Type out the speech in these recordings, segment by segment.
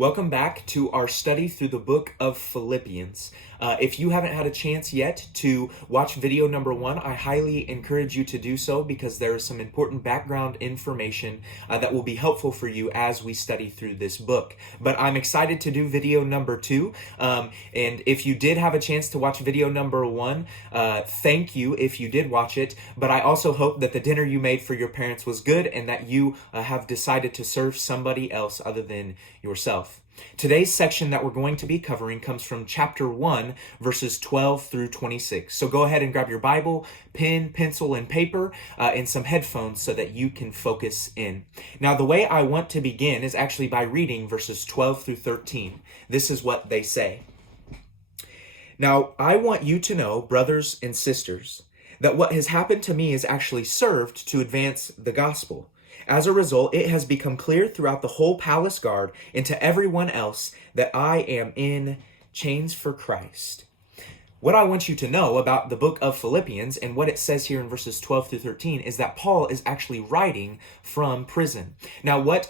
Welcome back to our study through the book of Philippians. If you haven't had a chance yet to watch video number 1, I highly encourage you to do so because there is some important background information that will be helpful for you as we study through this book. But I'm excited to do video number 2. And if you did have a chance to watch video number 1, thank you if you did watch it. But I also hope that the dinner you made for your parents was good and that you have decided to serve somebody else other than yourself. Today's section that we're going to be covering comes from chapter 1, verses 12 through 26. So go ahead and grab your Bible, pen, pencil, and paper, and some headphones so that you can focus in. Now, the way I want to begin is actually by reading verses 12 through 13. This is what they say. Now, I want you to know, brothers and sisters, that what has happened to me has actually served to advance the gospel. As a result, it has become clear throughout the whole palace guard and to everyone else that I am in chains for Christ. What I want you to know about the book of Philippians and what it says here in verses 12 through 13 is that Paul is actually writing from prison. Now, what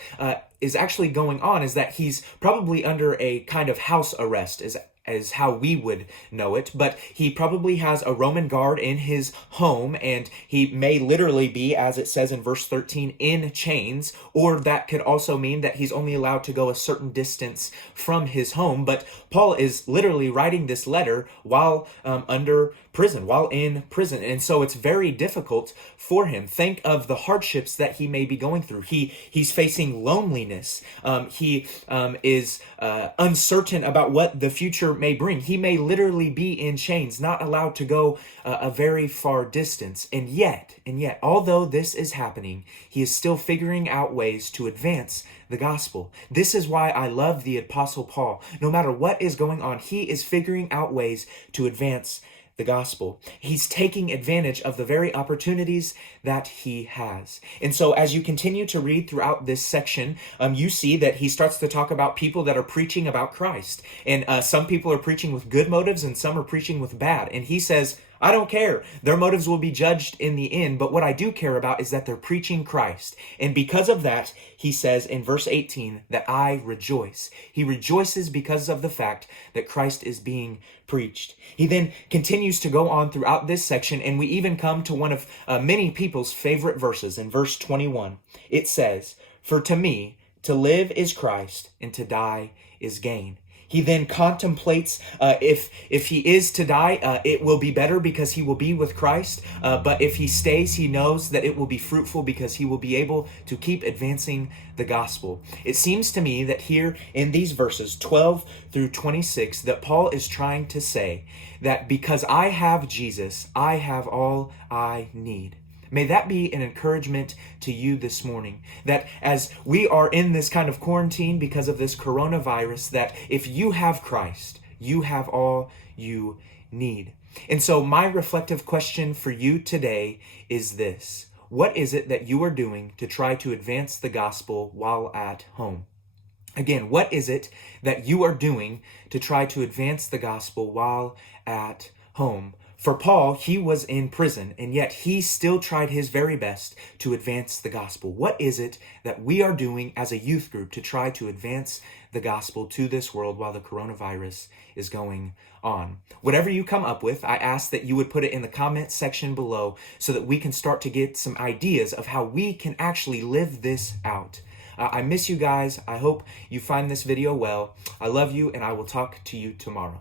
is actually going on is that he's probably under a kind of house arrest, is how we would know it, but he probably has a Roman guard in his home, and he may literally be, as it says in verse 13, in chains, or that could also mean that he's only allowed to go a certain distance from his home. But Paul is literally writing this letter while under prison, while in prison, and so it's very difficult for him. Think of the hardships that he may be going through. He's facing loneliness. He is uncertain about what the future may bring. He may literally be in chains, not allowed to go a very far distance. And yet, although this is happening, he is still figuring out ways to advance the gospel. This is why I love the Apostle Paul. No matter what is going on, he is figuring out ways to advance the gospel. He's taking advantage of the very opportunities that he has. And so as you continue to read throughout this section, you see that he starts to talk about people that are preaching about Christ. And some people are preaching with good motives and some are preaching with bad. And he says, I don't care. Their motives will be judged in the end, but what I do care about is that they're preaching Christ. And because of that, he says in verse 18 that I rejoice. He rejoices because of the fact that Christ is being preached. He then continues to go on throughout this section, and we even come to one of many people's favorite verses in verse 21. It says, "For to me, to live is Christ, and to die is gain." He then contemplates if he is to die, it will be better because he will be with Christ. But if he stays, he knows that it will be fruitful because he will be able to keep advancing the gospel. It seems to me that here in these verses 12 through 26, that Paul is trying to say that because I have Jesus, I have all I need. May that be an encouragement to you this morning, that as we are in this kind of quarantine because of this coronavirus, that if you have Christ, you have all you need. And so my reflective question for you today is this: what is it that you are doing to try to advance the gospel while at home? Again, what is it that you are doing to try to advance the gospel while at home? For Paul, he was in prison, and yet he still tried his very best to advance the gospel. What is it that we are doing as a youth group to try to advance the gospel to this world while the coronavirus is going on? Whatever you come up with, I ask that you would put it in the comment section below so that we can start to get some ideas of how we can actually live this out. I miss you guys. I hope you find this video well. I love you, and I will talk to you tomorrow.